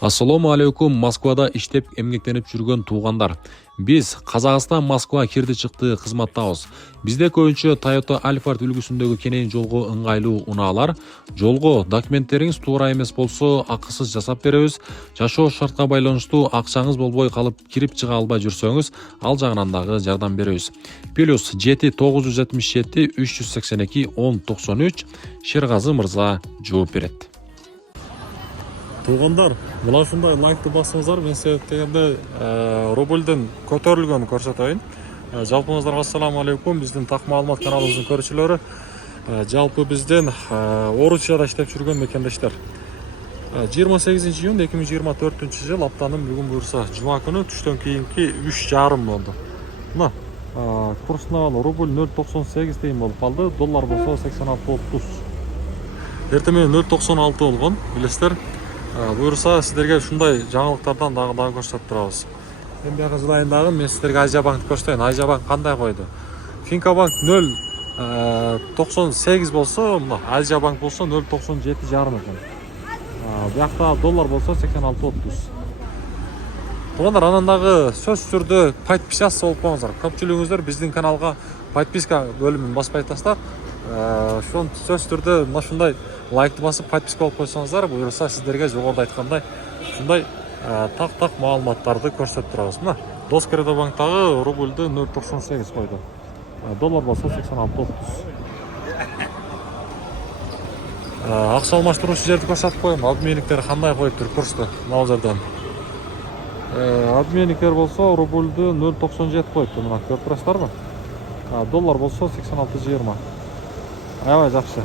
Ассаламу алейкум. Москвада иштеп эмгектенип жүргөн туугандар. Биз Казакстан Москва кирди чыкты кызматтабыз. Бизде көбүнчө Toyota Alphard үлгүсүндөгү кенен жолго ыңгайлуу унаалар. Жолго документтериңиз туура эмес болсо, акысыз жасап беребиз. Жашоо шартка байланыштуу акчаңыз болбой калып, кирип чыга албай жүрсөңүз, ал жагынан дагы жардам беребиз. Плюс 7 977 382 1093 Шергазы мырза жооп берет. Туугандар, мына ушундай лайкты басыңыздар. Мен себептегенде рубльден көтөрүлгөнүн көрсөтөйүн. Жалпыңыздарга ассаламу алейкум. Биздин Так маалымат каналыбыздын көрүүчүлөрү. Жалпы бизден Орусияда иштеп жүргөн мекендештер. 28 июнь 2024 жыл аптанын бүгүн буюрса жума күнү түштөн кийинки 3,5 болду. Мына курсуна рубль 0.98 тыйын болуп калды. Доллар болсо 86.30. Эртең менен 0.96 болгон, билесиздер. Буюрса сиздерге ушундай жаңылыктардан дагы көрсөтүп турабыз. Эми бияка жылайын дагы мен сиздерге Азия банкты көрсөтөйүн. Азия банк кандай койду? Финка банк 0.98 болсо, мына Азия банк болсо 0.97,5 экен. Биякта доллар болсо 86.30. Туугандар, анан дагы сөз түрдө подписаться болуп коюңуздар. Көпчүлүгүңүздөр биздин каналга подписка бөлүмүн баспай таштап, ошон сөз түрдө мына ушундай лайкты басып подписка болуп койсоңуздар, буюрса сиздерге жогоруда айткандай ушундай так маалыматтарды көрсөтүп турабыз. Мына Доскредо банктагы рубльдү 0.98 койду. Доллар болсо 86.30. Акча алмаштыруучу жерди көрсөтүп коеюн. Обменниктер кандай коюптур курсту мына жерден. Обменниктер болсо рубльдү 0.97 коюпту. Мына көрүп турасыздарбы? Доллар болсо 86.20. Аябай жакшы.